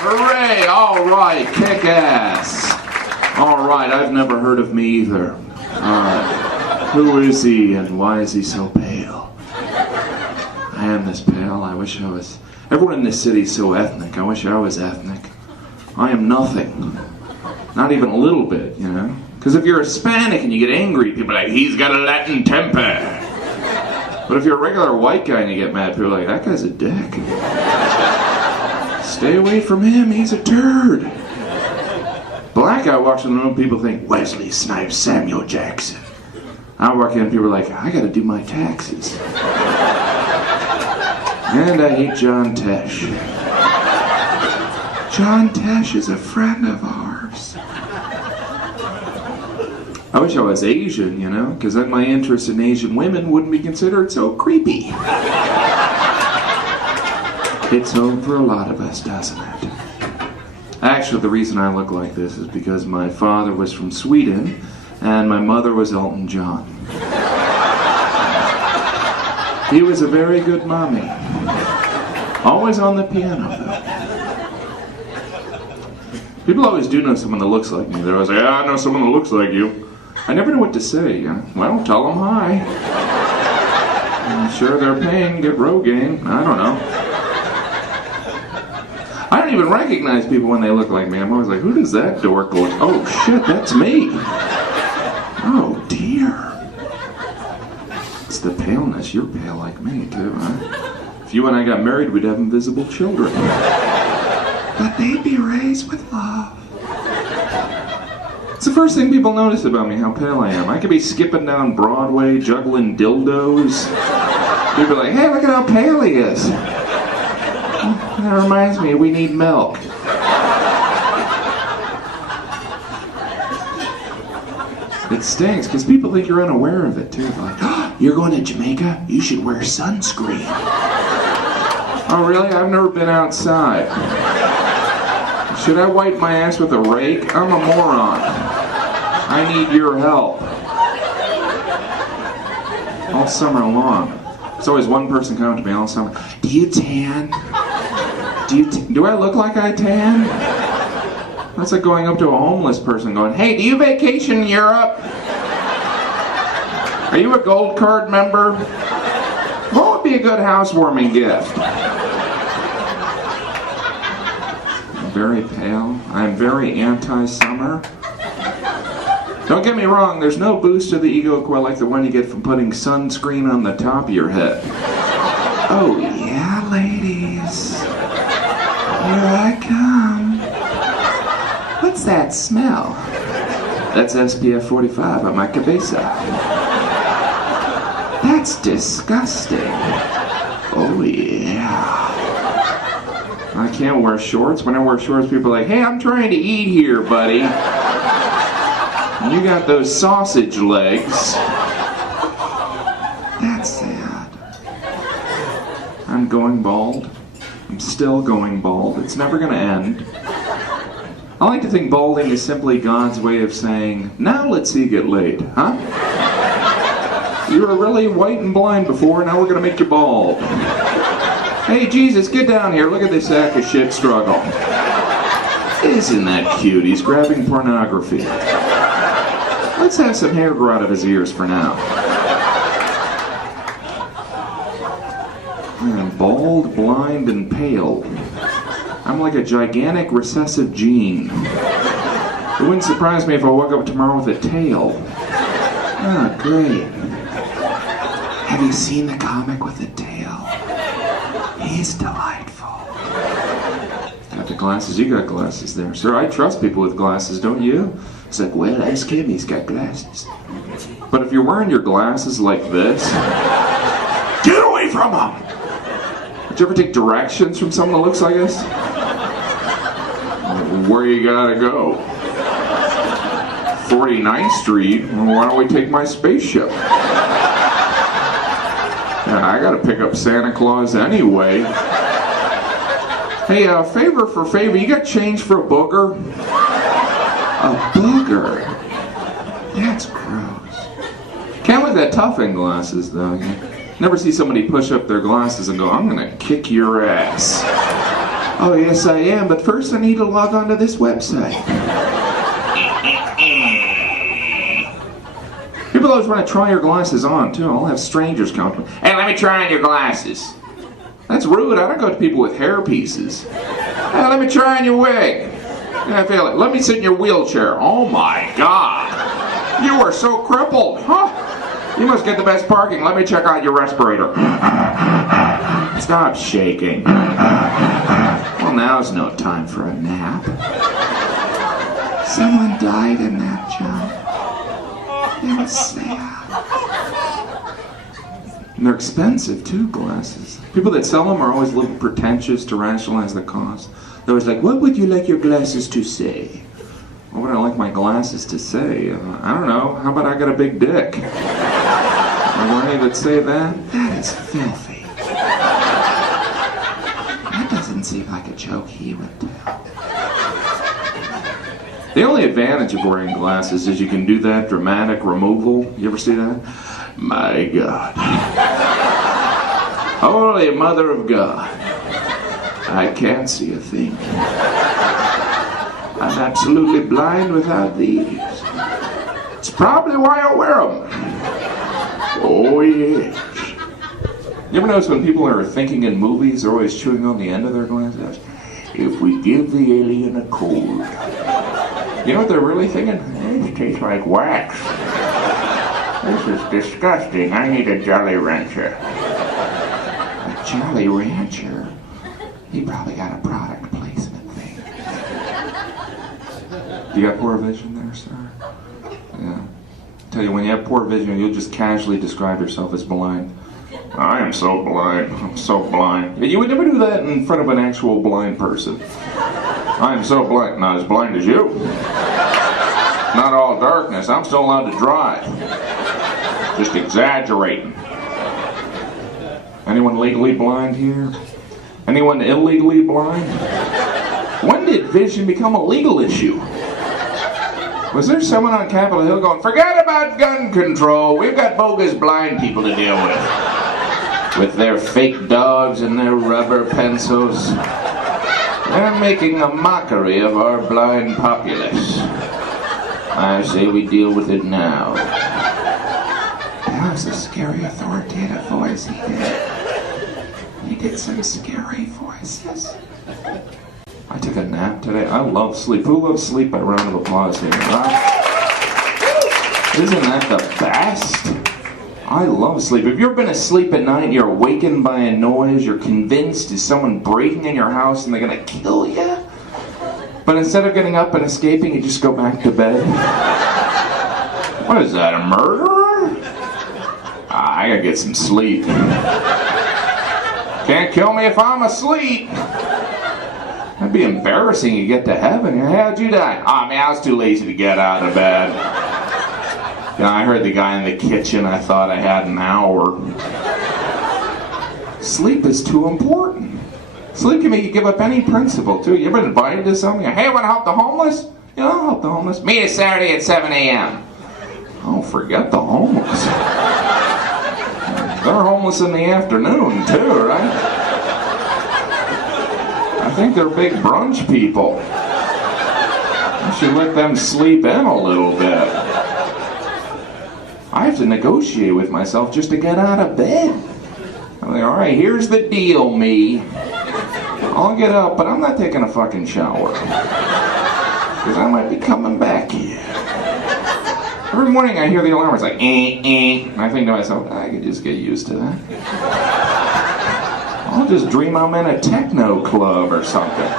Hooray! All right, kick ass. All right, I've never heard of me either. Who is he and why is he so pale? I am this pale. I wish I was. Everyone in this city is so ethnic. I wish I was ethnic. I am nothing. Not even a little bit, you know? Because if you're Hispanic and you get angry, people are like, he's got a Latin temper. But if you're a regular white guy and you get mad, people are like, that guy's a dick. Stay away from him, he's a turd. Black guy walks in the room, people think, Wesley Snipes, Samuel Jackson. I walk in and people are like, I gotta do my taxes. And I hate John Tesh. John Tesh is a friend of ours. I wish I was Asian, you know, because then my interest in Asian women wouldn't be considered so creepy. Hits home for a lot of us, doesn't it? Actually, the reason I look like this is because my father was from Sweden and my mother was Elton John. He was a very good mommy. Always on the piano, though. People always do know someone that looks like me. They're always like, I know someone that looks like you. I never know what to say. Well, tell them hi. I'm sure they're paying, get Rogaine. I don't know. I don't even recognize people when they look like me. I'm always like, who does that dork look? Oh shit, that's me. Oh dear. It's the paleness. You're pale like me too, huh? If you and I got married, we'd have invisible children. But they'd be raised with love. It's the first thing people notice about me, how pale I am. I could be skipping down Broadway, juggling dildos. People are like, hey, look at how pale he is. That reminds me, we need milk. It stinks, because people think you're unaware of it, too. They're like, oh, you're going to Jamaica? You should wear sunscreen. Oh, really? I've never been outside. Should I wipe my ass with a rake? I'm a moron. I need your help. All summer long. There's always one person coming to me all summer. Do you tan? Do I look like I tan? That's like going up to a homeless person going, hey, do you vacation in Europe? Are you a gold card member? What would be a good housewarming gift? I'm very pale. I'm very anti-summer. Don't get me wrong, there's no boost to the ego quite like the one you get from putting sunscreen on the top of your head. Oh yeah, ladies. Here I come. What's that smell? That's SPF 45 on my cabeza. That's disgusting. Oh yeah. I can't wear shorts. When I wear shorts, people are like, hey, I'm trying to eat here, buddy. You got those sausage legs. That's sad. I'm going bald. I'm still going bald. It's never going to end. I like to think balding is simply God's way of saying, now let's see you get laid, huh? You were really white and blind before, now we're going to make you bald. Hey, Jesus, get down here. Look at this sack of shit struggle. Isn't that cute? He's grabbing pornography. Let's have some hair grow out of his ears for now. I'm bald, blind, and pale. I'm like a gigantic recessive gene. It wouldn't surprise me if I woke up tomorrow with a tail. Ah, great. Have you seen the comic with the tail? He's delightful. Got the glasses. You got glasses there. Sir, I trust people with glasses, don't you? It's like, well, ask him, he's got glasses. But if you're wearing your glasses like this, get away from him! Did you ever take directions from someone that looks like this? Where you gotta go? 49th Street? Well, why don't we take my spaceship? Yeah, I gotta pick up Santa Claus anyway. Hey, favor for favor, you got change for a booger? A booger? That's gross. Can't look that tough in glasses, though. You never see somebody push up their glasses and go, I'm gonna kick your ass. Oh, yes, I am, but first I need to log on to this website. People always want to try your glasses on, too. I'll have strangers come to me. Hey, let me try on your glasses. That's rude. I don't go to people with hair pieces. Hey, let me try on your wig. Yeah, I feel it. Let me sit in your wheelchair. Oh, my God. You are so crippled. Huh? You must get the best parking. Let me check out your respirator. Stop shaking. Well, now's no time for a nap. Someone died in that job. It was sad. And they're expensive, too, glasses. People that sell them are always a little pretentious to rationalize the cost. They're always like, what would you like your glasses to say? What would I like my glasses to say? I don't know. How about I got a big dick? Are there any that say that? That is filthy. That doesn't seem like a joke he would tell. The only advantage of wearing glasses is you can do that dramatic removal. You ever see that? My God. Holy Mother of God. I can't see a thing. I'm absolutely blind without these. It's probably why I wear them. Oh, yes. You ever notice when people are thinking in movies, they're always chewing on the end of their glasses? If we give the alien a cold. You know what they're really thinking? It tastes like wax. This is disgusting. I need a Jolly Rancher. A Jolly Rancher? He probably got a product placement thing. You got poor vision there, sir? Yeah. Tell you, when you have poor vision, you'll just casually describe yourself as blind. I am so blind. I'm so blind. You would never do that in front of an actual blind person. I am so blind. Not as blind as you. Not all darkness. I'm still allowed to drive. Just exaggerating. Anyone legally blind here? Anyone illegally blind? When did vision become a legal issue? Was there someone on Capitol Hill going, forget about gun control, we've got bogus blind people to deal with their fake dogs and their rubber pencils. They're making a mockery of our blind populace. I say we deal with it now. That was a scary authoritative voice he did. He did some scary voices. I took a nap today. I love sleep. Who loves sleep? By round of applause here. Isn't that the best? I love sleep. Have you ever been asleep at night and you're awakened by a noise, you're convinced there's someone breaking in your house and they're going to kill you? But instead of getting up and escaping, you just go back to bed? What is that, a murderer? I gotta get some sleep. Can't kill me if I'm asleep. That'd be embarrassing. You get to heaven. How'd you die? Oh, man, I was too lazy to get out of bed. You know, I heard the guy in the kitchen. I thought I had an hour. Sleep is too important. Sleep can make you give up any principle, too. You ever been invited to something? Hey, want to help the homeless? Yeah, I'll help the homeless. Meet us Saturday at 7 a.m. Oh, forget the homeless. They're homeless in the afternoon, too, right? I think they're big brunch people. I should let them sleep in a little bit. I have to negotiate with myself just to get out of bed. I'm like, all right, here's the deal, me. I'll get up, but I'm not taking a fucking shower. Because I might be coming back here. Every morning I hear the alarm, it's like, and I think to myself, I could just get used to that. I'll just dream I'm in a techno club or something.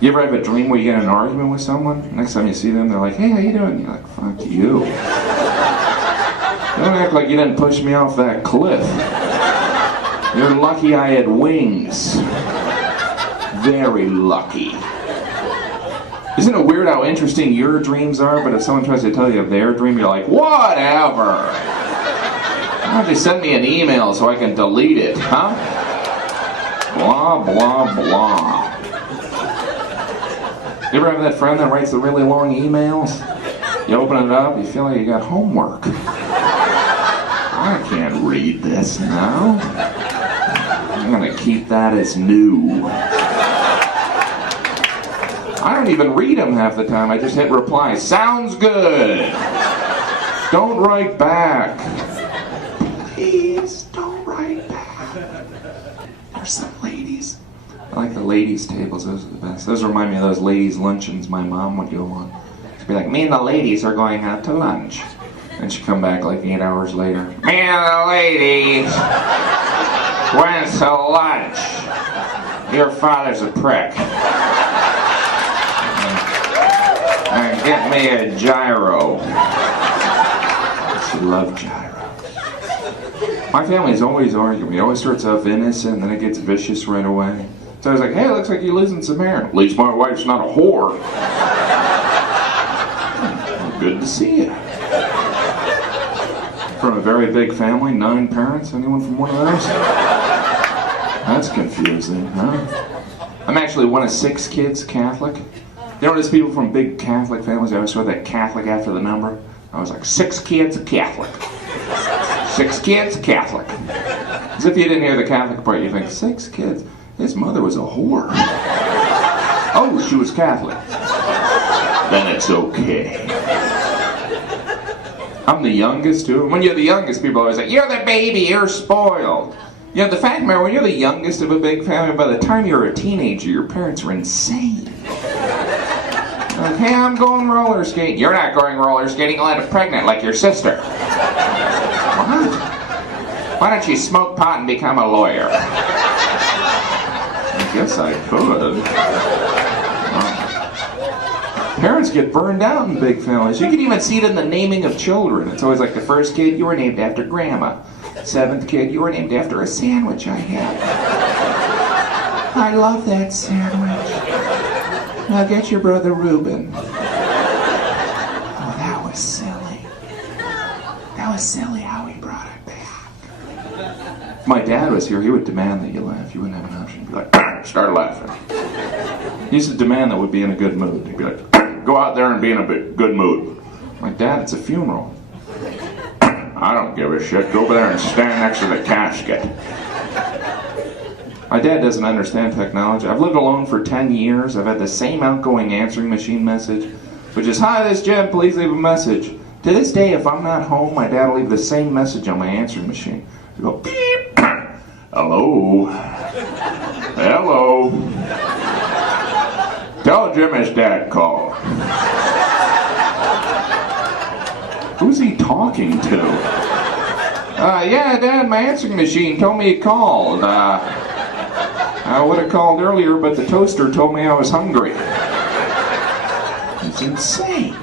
You ever have a dream where you get in an argument with someone? Next time you see them, they're like, hey, how you doing? You're like, fuck you. Don't act like you didn't push me off that cliff. You're lucky I had wings. Very lucky. Isn't it weird how interesting your dreams are, but if someone tries to tell you their dream, you're like, whatever. Why don't you send me an email so I can delete it, huh? Blah, blah, blah. You ever have that friend that writes the really long emails? You open it up, you feel like you got homework. I can't read this now. I'm gonna keep that as new. I don't even read them half the time. I just hit reply. Sounds good. Don't write back. Please don't write back. There's some ladies. I like the ladies' tables. Those are the best. Those remind me of those ladies' luncheons my mom would go on. She'd be like, me and the ladies are going out to lunch. And she'd come back like 8 hours later. Me and the ladies went to lunch. Your father's a prick. And get me a gyro. She loved gyros. My family's always arguing. It always starts off innocent and then it gets vicious right away. So I was like, hey, it looks like you're losing some hair. At least my wife's not a whore. Well, good to see you. From a very big family, 9 parents. Anyone from one of those? That's confusing, huh? I'm actually one of 6 kids, Catholic. You know, there's people from big Catholic families, I always saw that Catholic after the number. I was like, 6 kids, Catholic. 6 kids, Catholic. As if you didn't hear the Catholic part, you think, 6 kids? His mother was a whore. Oh, she was Catholic. Then it's okay. I'm the youngest, too. When you're the youngest, people always say, you're the baby, you're spoiled. You know, the fact, man, when you're the youngest of a big family, by the time you're a teenager, your parents are insane. Like, hey, I'm going roller skating. You're not going roller skating, you'll end up pregnant like your sister. What? Why don't you smoke pot and become a lawyer? I guess I could. Parents get burned out in big families. You can even see it in the naming of children. It's always like the first kid, you were named after Grandma. 7th kid, you were named after a sandwich I had. I love that sandwich. Now get your brother Reuben. Oh, that was silly. That was silly how he brought it back. If my dad was here, he would demand that you laugh. You wouldn't have an option. He'd be like, start laughing. He used to demand that we'd be in a good mood. He'd be like, go out there and be in a good mood. I'm like, Dad, it's a funeral. I don't give a shit. Go over there and stand next to the casket. My dad doesn't understand technology. I've lived alone for 10 years. I've had the same outgoing answering machine message, which is, hi, this is Jim, please leave a message. To this day, if I'm not home, my dad will leave the same message on my answering machine. He'll go, beep. Hello. Hello. Tell Jim his dad called. Who's he talking to? Yeah, Dad, my answering machine told me he called. I would have called earlier, but the toaster told me I was hungry. It's insane.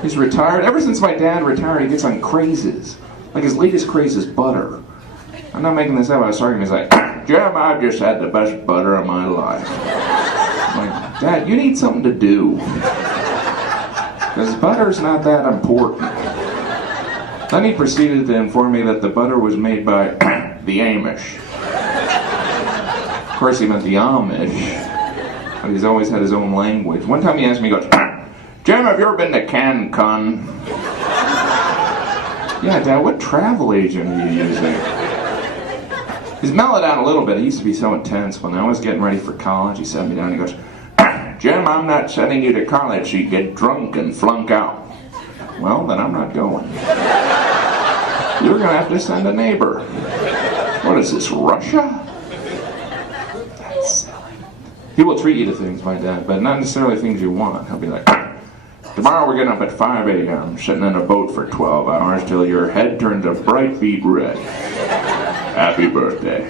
He's retired. Ever since my dad retired, he gets on crazes. Like his latest craze is butter. I'm not making this up. I was talking to him. He's like, Jim, I've just had the best butter of my life. I'm like, Dad, you need something to do. Because butter's not that important. Then he proceeded to inform me that the butter was made by the Amish. Of course, he meant the Amish. But he's always had his own language. One time he asked me, he goes, Jim, have you ever been to Cancun? Yeah, Dad, what travel agent are you using? He's mellowed out a little bit. He used to be so intense. When I was getting ready for college, he sat me down and he goes, Jim, I'm not sending you to college so you get drunk and flunk out. Well, then I'm not going. You're going to have to send a neighbor. What is this, Russia? That's silly. He will treat you to things, my dad, but not necessarily things you want. He'll be like, tomorrow we're getting up at 5 a.m., sitting in a boat for 12 hours till your head turns a bright beet red. Happy birthday.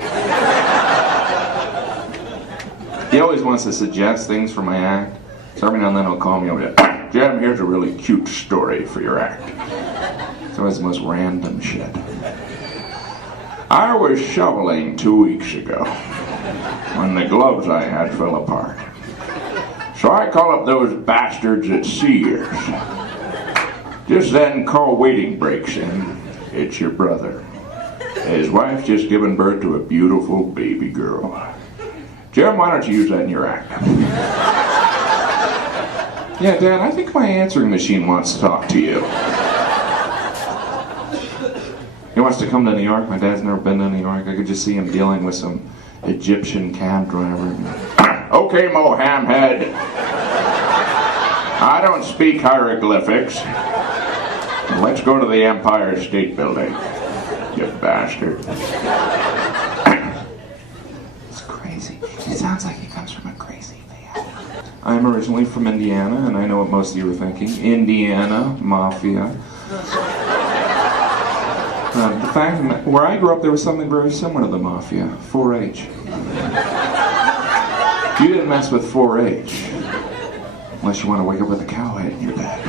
He always wants to suggest things for my act. So every now and then he'll call me over there. Jim, here's a really cute story for your act. It's always the most random shit. I was shoveling 2 weeks ago when the gloves I had fell apart. So I call up those bastards at Sears. Just then, call waiting breaks in. It's your brother. His wife's just given birth to a beautiful baby girl. Jim, why don't you use that in your act? Yeah, Dad, I think my answering machine wants to talk to you. He wants to come to New York. My dad's never been to New York. I could just see him dealing with some Egyptian cab driver. Okay, Mohammed. I don't speak hieroglyphics. Let's go to the Empire State Building, you bastard. It's crazy. It sounds like he comes from a crazy family. I'm originally from Indiana, and I know what most of you are thinking. Indiana Mafia. The fact that where I grew up, there was something very similar to the Mafia. 4-H. You didn't mess with 4-H. Unless you want to wake up with a cow head in your back.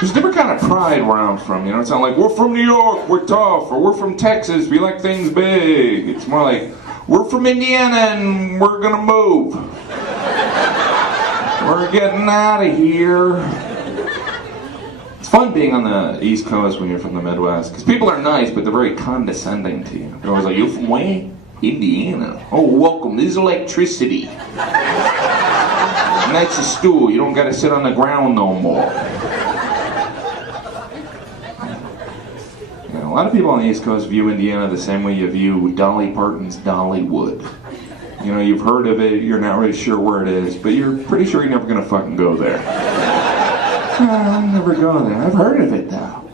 There's a different kind of pride where I'm from, you know? It's not like, we're from New York, we're tough, or we're from Texas, we like things big. It's more like, we're from Indiana and we're gonna move. We're getting out of here. It's fun being on the East Coast when you're from the Midwest, because people are nice, but they're very condescending to you. They're always like, you from where? Indiana. Oh, welcome, this is electricity. That's a stool, you don't gotta sit on the ground no more. A lot of people on the East Coast view Indiana the same way you view Dolly Parton's Dollywood. You know, you've heard of it, you're not really sure where it is, but you're pretty sure you're never gonna fucking go there. I'll never go there. I've heard of it though.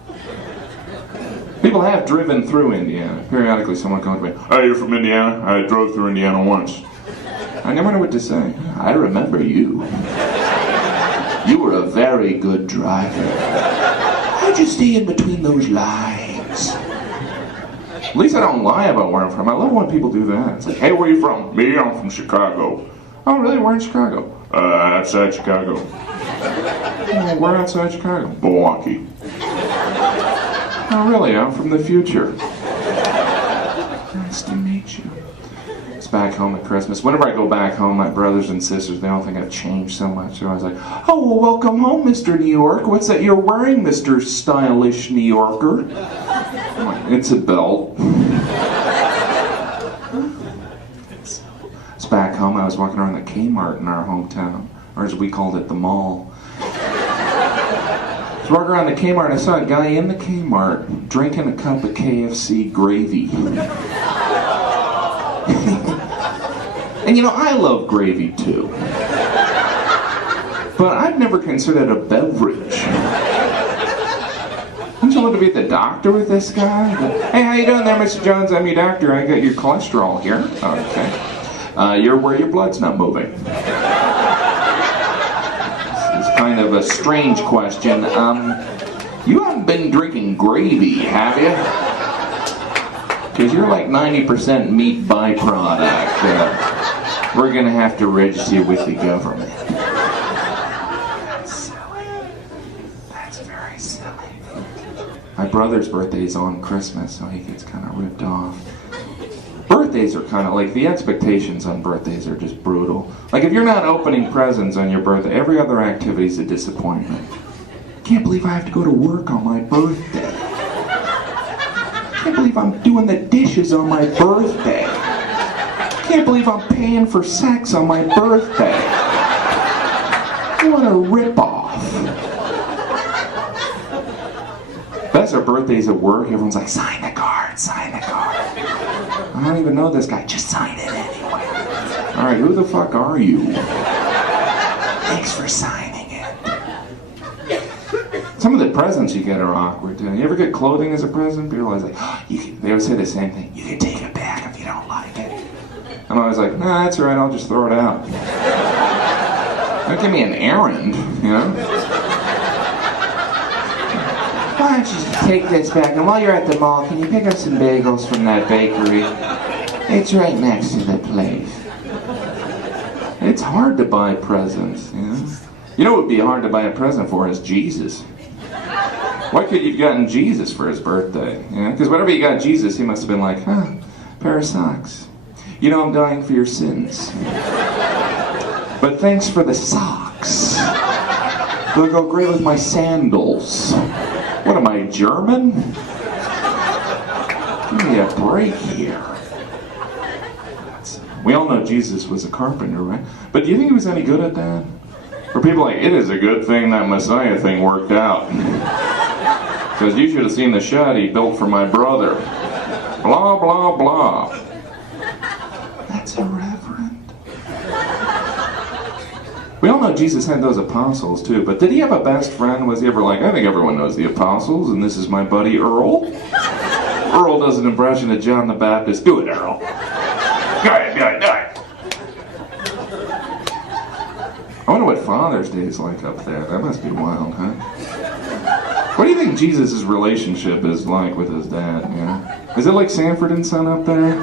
People have driven through Indiana. Periodically someone comes to me, oh, you're from Indiana? I drove through Indiana once. I never know what to say. I remember you. You were a very good driver. How'd you stay in between those lines? At least I don't lie about where I'm from. I love when people do that. It's like, hey, where are you from? Me, I'm from Chicago. Oh, really? Where in Chicago? Outside Chicago. Oh, where outside Chicago? Milwaukee. Oh, really? I'm from the future. Nice to meet you. It's back home at Christmas. Whenever I go back home, my brothers and sisters, they don't think I've changed so much. They're always like, oh, well, welcome home, Mr. New York. What's that you're wearing, Mr. Stylish New Yorker? I'm like, it's a belt. It's back home. I was walking around the Kmart in our hometown, or as we called it, the mall. I was walking around the Kmart and I saw a guy in the Kmart drinking a cup of KFC gravy. And you know, I love gravy too. But I've never considered a beverage. Don't you want to be at the doctor with this guy? Hey, how you doing there, Mr. Jones? I'm your doctor. I got your cholesterol here. Okay. You're where your blood's not moving. It's kind of a strange question. You haven't been drinking gravy, have you? Because you're like 90% meat byproduct. We're going to have to register you with the government. That's silly. That's very silly. My brother's birthday is on Christmas, so he gets kind of ripped off. Birthdays are kind of like, the expectations on birthdays are just brutal. Like, if you're not opening presents on your birthday, every other activity is a disappointment. I can't believe I have to go to work on my birthday. I can't believe I'm doing the dishes on my birthday. I can't believe I'm paying for sex on my birthday. What a ripoff. Best are birthdays at work. Everyone's like, sign the card, sign the card. I don't even know this guy. Just sign it anyway. All right, who the fuck are you? Thanks for signing it. Some of the presents you get are awkward too. You ever get clothing as a present? People are always like, oh, they always say the same thing. You can take it back if you don't like it. I'm always like, nah, that's all right. I'll just throw it out. Don't give me an errand, you know? Why don't you just take this back, and while you're at the mall, can you pick up some bagels from that bakery? It's right next to the place. It's hard to buy presents, you know? You know what would be hard to buy a present for is Jesus. Why could you have gotten Jesus for his birthday? You know? Because whenever you got Jesus, he must have been like, huh, pair of socks. You know I'm dying for your sins. But thanks for the socks. They'll go great with my sandals. What am I, German? Give me a break here. We all know Jesus was a carpenter, right? But do you think he was any good at that? Or people like, it is a good thing that Messiah thing worked out. Because you should have seen the shed he built for my brother. Blah, blah, blah. That's a reverend. We all know Jesus had those apostles too, but did he have a best friend? Was he ever like, I think everyone knows the apostles, and this is my buddy Earl? Earl does an impression of John the Baptist. Do it, Earl. Go ahead, go ahead, go ahead. I wonder what Father's Day is like up there. That must be wild, huh? What do you think Jesus' relationship is like with his dad? Yeah? Is it like Sanford and Son up there?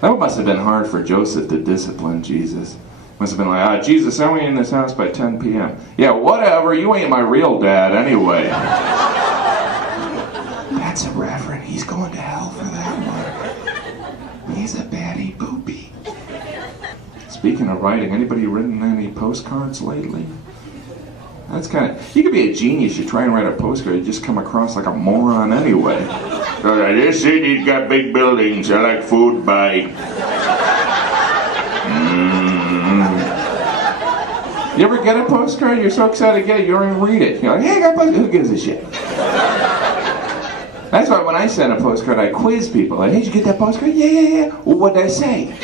That must have been hard for Joseph to discipline Jesus. Must have been like, Jesus, I'm in this house by 10 p.m. Yeah, whatever, you ain't my real dad anyway. That's a reverend. He's going to hell for that one. He's a baddie boopy. Speaking of writing, anybody written any postcards lately? That's kind of, you could be a genius, you try and write a postcard, you just come across like a moron anyway. This city's got big buildings, I like food, bye. You ever get a postcard? You're so excited to get it, you don't even read it. You're like, hey, I got a postcard. Who gives a shit? That's why when I send a postcard, I quiz people. Like, hey, did you get that postcard? Yeah. Well, what'd I say?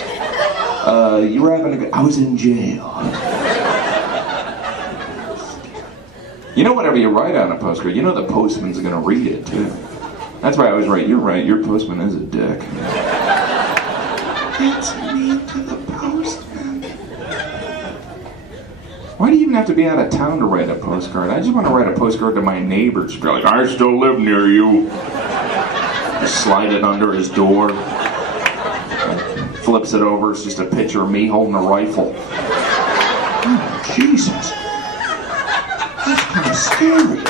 You were having a good... I was in jail. You know, whatever you write on a postcard, you know the postman's going to read it, too. That's why I always write, you're right, your postman is a dick. That's mean to the postman. Why do you even have to be out of town to write a postcard? I just want to write a postcard to my neighbors. Be like, I still live near you. Just slide it under his door. Flips it over, it's just a picture of me holding a rifle. Oh, Jesus. That's kind of scary.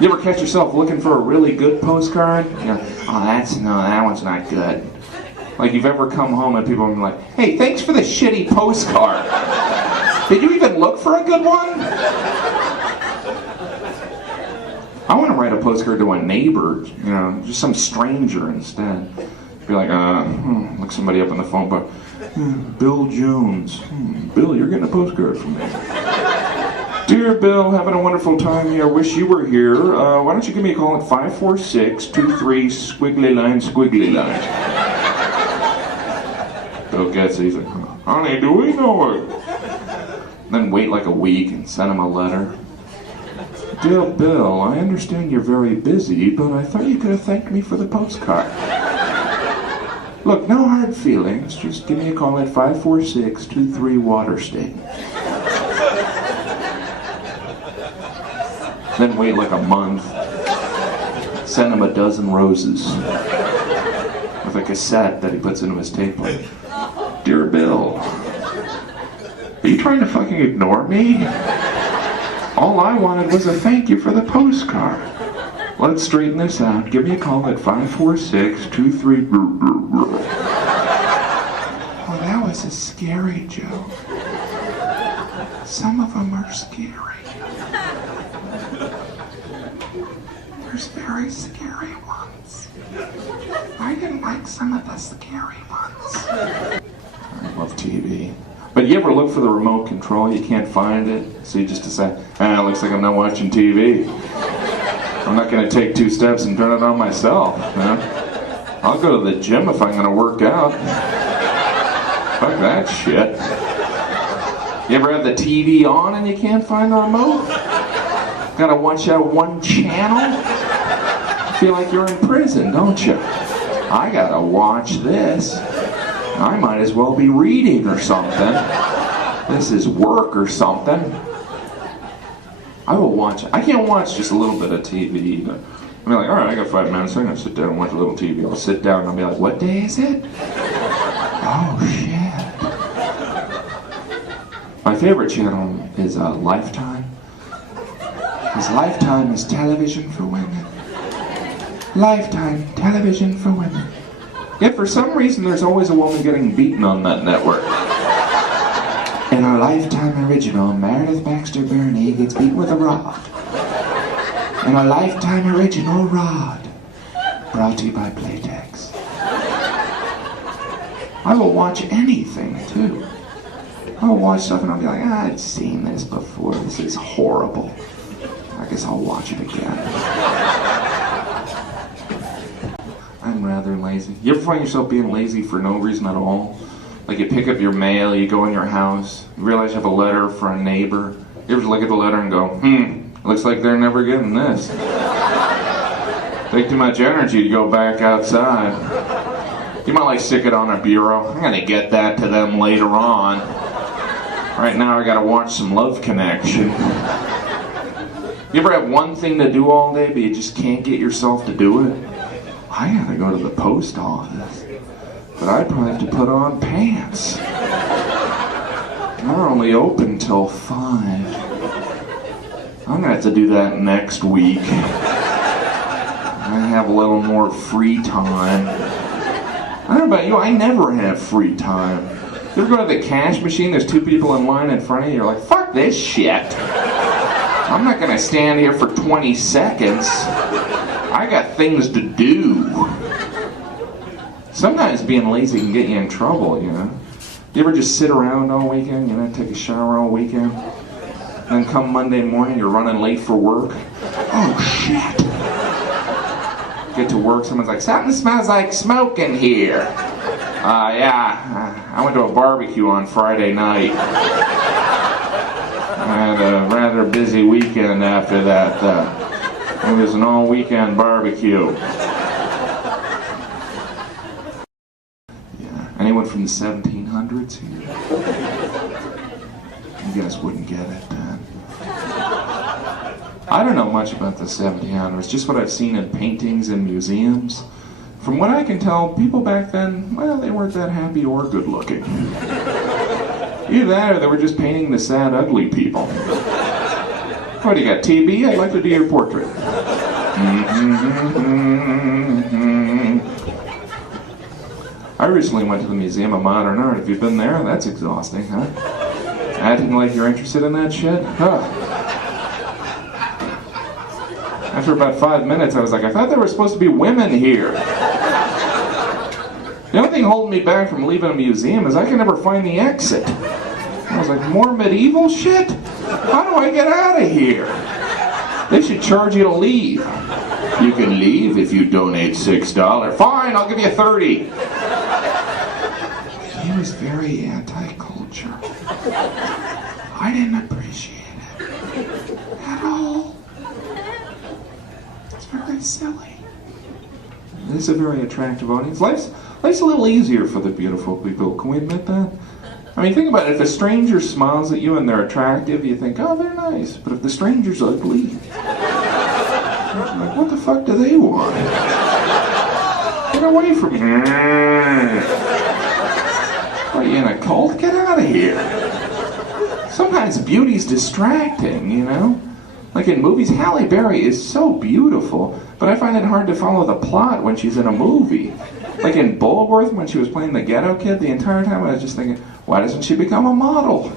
You ever catch yourself looking for a really good postcard? You know, that one's not good. Like you've ever come home and people are like, hey, thanks for the shitty postcard. Did you even look for a good one? I want to write a postcard to a neighbor, you know, just some stranger instead. Be like, look somebody up on the phone, but Bill Jones. Bill, you're getting a postcard from me. Dear Bill, having a wonderful time here. Wish you were here. Why don't you give me a call at 546-23 squiggly line, squiggly line. Bill gets it. He's like, honey, do we know it? Then wait like a week and send him a letter. Dear Bill, I understand you're very busy, but I thought you could have thanked me for the postcard. Look, no hard feelings. Just give me a call at 546-23 Water State. Then wait like a month. Send him a dozen roses. With a cassette that he puts into his tape player. Dear Bill, are you trying to fucking ignore me? All I wanted was a thank you for the postcard. Let's straighten this out. Give me a call at 546-23... Oh, that was a scary joke. Some of them are scary. There's very scary ones. I didn't like some of the scary ones. I love TV. But you ever look for the remote control, you can't find it, so you just decide, it looks like I'm not watching TV. I'm not going to take 2 steps and turn it on myself. You know? I'll go to the gym if I'm going to work out. Fuck that shit. You ever have the TV on and you can't find the remote? Gotta watch out one channel? Feel like you're in prison, don't you? I gotta watch this. I might as well be reading or something. This is work or something. I will watch. I can't watch just a little bit of TV. But I'll be like, all right, I got 5 minutes. I'm gonna sit down and watch a little TV. I'll sit down and I'll be like, what day is it? Oh shit. My favorite channel is Lifetime. Because Lifetime is television for women. Lifetime television for women. Yet for some reason there's always a woman getting beaten on that network. In a Lifetime original, Meredith Baxter Burney gets beaten with a rod. In a Lifetime original, Rod. Brought to you by Playtex. I will watch anything, too. I'll watch stuff and I'll be like, I've seen this before. This is horrible. I guess I'll watch it again. I'm rather lazy. You ever find yourself being lazy for no reason at all? Like you pick up your mail, you go in your house, you realize you have a letter for a neighbor. You ever look at the letter and go, looks like they're never getting this. Take too much energy to go back outside. You might like stick it on a bureau. I'm gonna get that to them later on. Right now I gotta watch some Love Connection. You ever have one thing to do all day but you just can't get yourself to do it? I gotta go to the post office. But I'd probably have to put on pants. They're only open till 5. I'm gonna have to do that next week. I have a little more free time. I don't know about you, I never have free time. You ever go to the cash machine, there's 2 people in line in front of you, you're like, fuck this shit. I'm not gonna stand here for 20 seconds. I got things to do. Sometimes being lazy can get you in trouble, you know. You ever just sit around all weekend, you know, take a shower all weekend, and then come Monday morning, you're running late for work? Oh shit. Get to work, someone's like, something smells like smoke in here. Yeah, I went to a barbecue on Friday night. I had a rather busy weekend after that. It was an all-weekend barbecue. Yeah, anyone from the 1700s here? You guys wouldn't get it then. I don't know much about the 1700s, just what I've seen in paintings and museums. From what I can tell, people back then, well, they weren't that happy or good looking. Either that or they were just painting the sad, ugly people. What, do you got TB? I'd like to do your portrait. I recently went to the Museum of Modern Art. Have you been there? That's exhausting, huh? Acting like you're interested in that shit? Huh. After about 5 minutes, I was like, I thought there were supposed to be women here. The only thing holding me back from leaving a museum is I can never find the exit. I was like, more medieval shit? How do I get out of here? They should charge you to leave. You can leave if you donate $6. Fine, I'll give you 30. He was very anti-culture. I didn't appreciate it at all. It's very silly. It is a very attractive audience. Life's a little easier for the beautiful people. Can we admit that? I mean, think about it. If a stranger smiles at you and they're attractive, you think, oh, they're nice. But if the stranger's ugly, you're like, what the fuck do they want? Get away from me. Are you in a cult? Get out of here. Sometimes beauty's distracting, you know? Like in movies, Halle Berry is so beautiful, but I find it hard to follow the plot when she's in a movie. Like in Bulworth, when she was playing the ghetto kid, the entire time I was just thinking, why doesn't she become a model?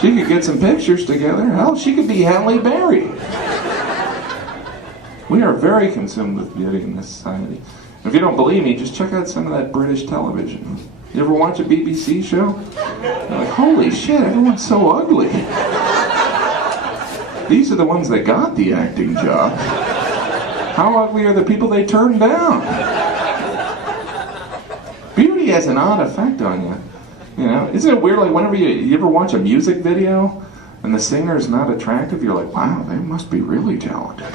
She could get some pictures together. Hell, she could be Halle Berry. We are very consumed with beauty in this society. If you don't believe me, just check out some of that British television. You ever watch a BBC show? You're like, holy shit, everyone's so ugly. These are the ones that got the acting job. How ugly are the people they turned down? Beauty has an odd effect on you. You know, isn't it weird, like whenever you ever watch a music video and the singer is not attractive, you're like, wow, they must be really talented.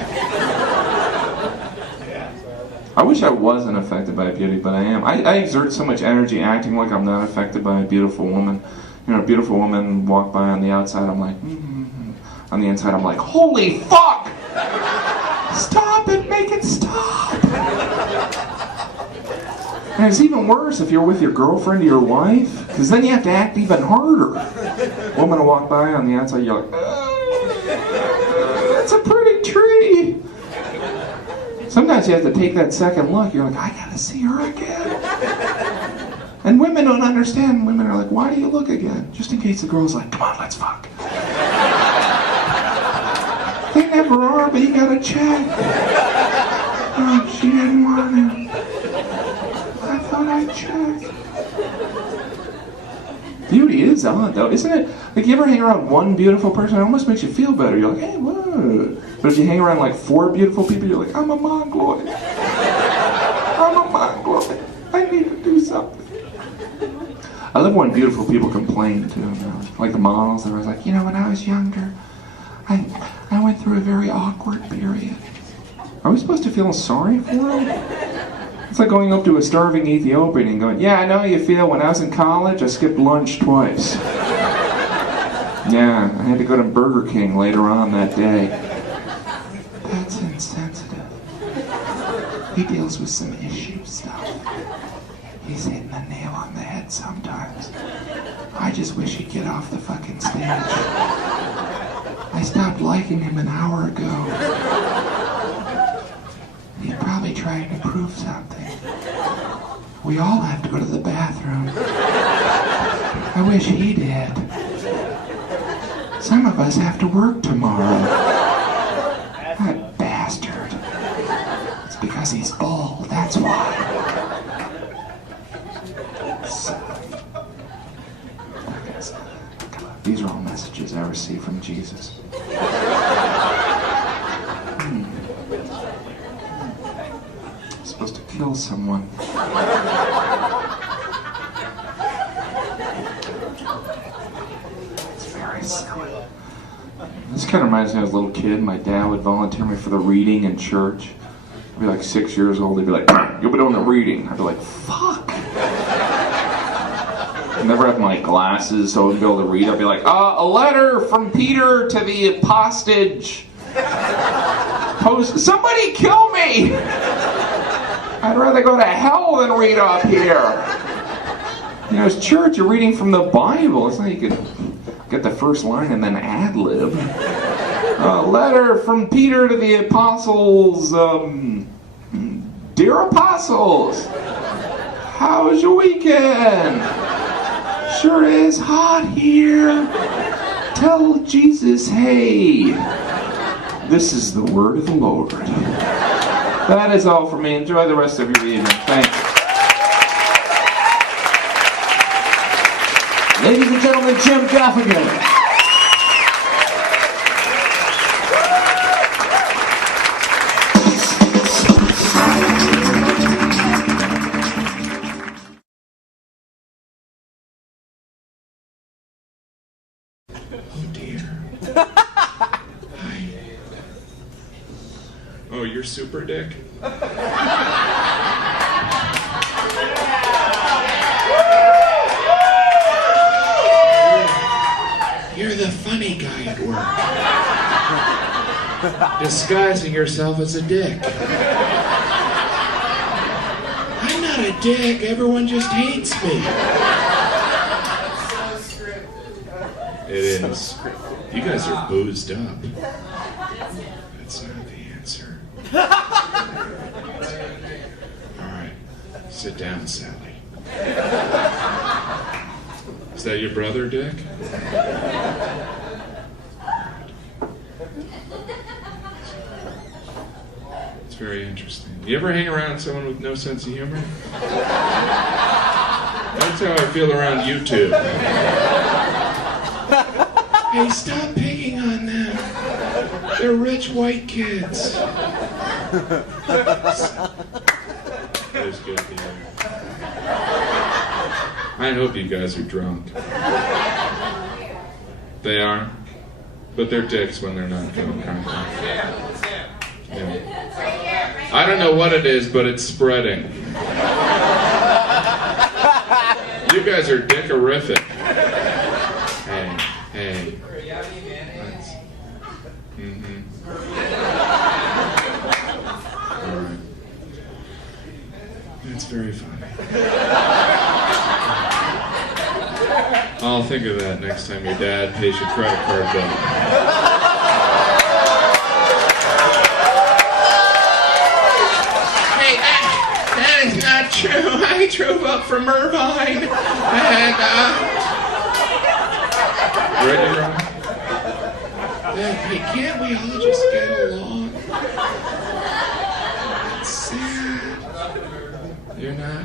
I wish I wasn't affected by beauty, but I am. I exert so much energy acting like I'm not affected by a beautiful woman. You know, a beautiful woman walk by on the outside, I'm like, On the inside, I'm like, holy fuck! Stop it, make it stop! And it's even worse if you're with your girlfriend or your wife, because then you have to act even harder. Woman will walk by on the outside, you're like, that's a pretty tree! Sometimes you have to take that second look, you're like, I gotta see her again. And women don't understand. Women are like, why do you look again? Just in case the girl's like, come on, let's fuck. They never are, but you gotta check. Oh, she didn't want it. I thought I checked. Beauty is odd, though, isn't it? Like, you ever hang around one beautiful person, it almost makes you feel better. You're like, hey, whoa. But if you hang around, like, 4 beautiful people, you're like, I'm a mongoloid. I'm a mongoloid. I need to do something. I love when beautiful people complain, too. Like the models, they were like, you know, when I was younger, I went through a very awkward period. Are we supposed to feel sorry for them? It's like going up to a starving Ethiopian and going, yeah, I know how you feel. When I was in college, I skipped lunch twice. Yeah, I had to go to Burger King later on that day. That's insensitive. He deals with some issue stuff. He's hitting the nail on the head sometimes. I just wish he'd get off the fucking stage. I stopped liking him an hour ago. He's probably trying to prove something. We all have to go to the bathroom. I wish he did. Some of us have to work tomorrow. That bastard. It's because he's bald, that's why. These are all messages I received from Jesus. Supposed to kill someone. It's very silly. This kind of reminds me of as a little kid. My dad would volunteer me for the reading in church. I'd be like 6 years old. He'd be like, you'll be doing the reading. I'd be like, fuck. I never had my glasses, so I wouldn't be able to read. I'd be like, a letter from Peter to the postage. Somebody kill me! I'd rather go to hell than read up here. You know, it's church, you're reading from the Bible. It's not like you could get the first line and then ad-lib. A letter from Peter to the apostles. Dear apostles, how was your weekend? Sure is hot here. Tell Jesus, hey. This is the word of the Lord. That is all for me. Enjoy the rest of your evening. Thanks. Ladies and gentlemen, Jim Gaffigan. Oh dear. Hi. Oh, you're Super Dick? You're the funny guy at work. Disguising yourself as a dick. I'm not a dick, everyone just hates me. It is. You guys are boozed up. That's not the answer. Alright. Sit down, Sally. Is that your brother, Dick? It's very interesting. You ever hang around someone with no sense of humor? That's how I feel around you two. Hey, stop picking on them. They're rich white kids. That was good. I hope you guys are drunk. They are, but they're dicks when they're not drunk. Yeah. I don't know what it is, but it's spreading. You guys are dickerific. Hey. All right. That's very funny. I'll think of that next time your dad pays your credit card bill. Hey, that is not true. I drove up from Irvine and ready, Ron? Hey, can't we all just get along? It's sad. You're not,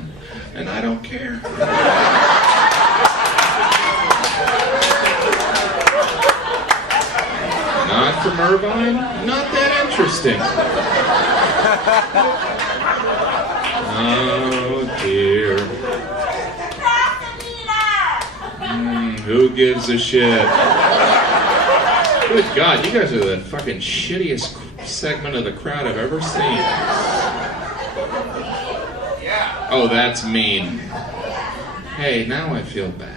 and I don't care. Not from Irvine? Not that interesting. Oh dear. Who gives a shit? Good God, you guys are the fucking shittiest segment of the crowd I've ever seen. Oh, that's mean. Hey, now I feel bad.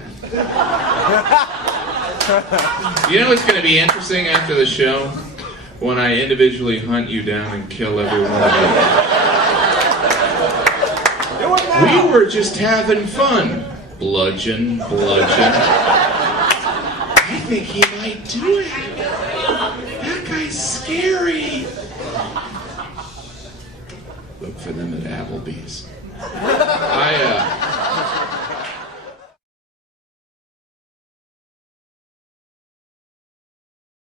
You know what's going to be interesting after the show? When I individually hunt you down and kill every one of you. We were just having fun. Bludgeon, bludgeon. I think he might do it. That guy's scary. Look for them at Applebee's.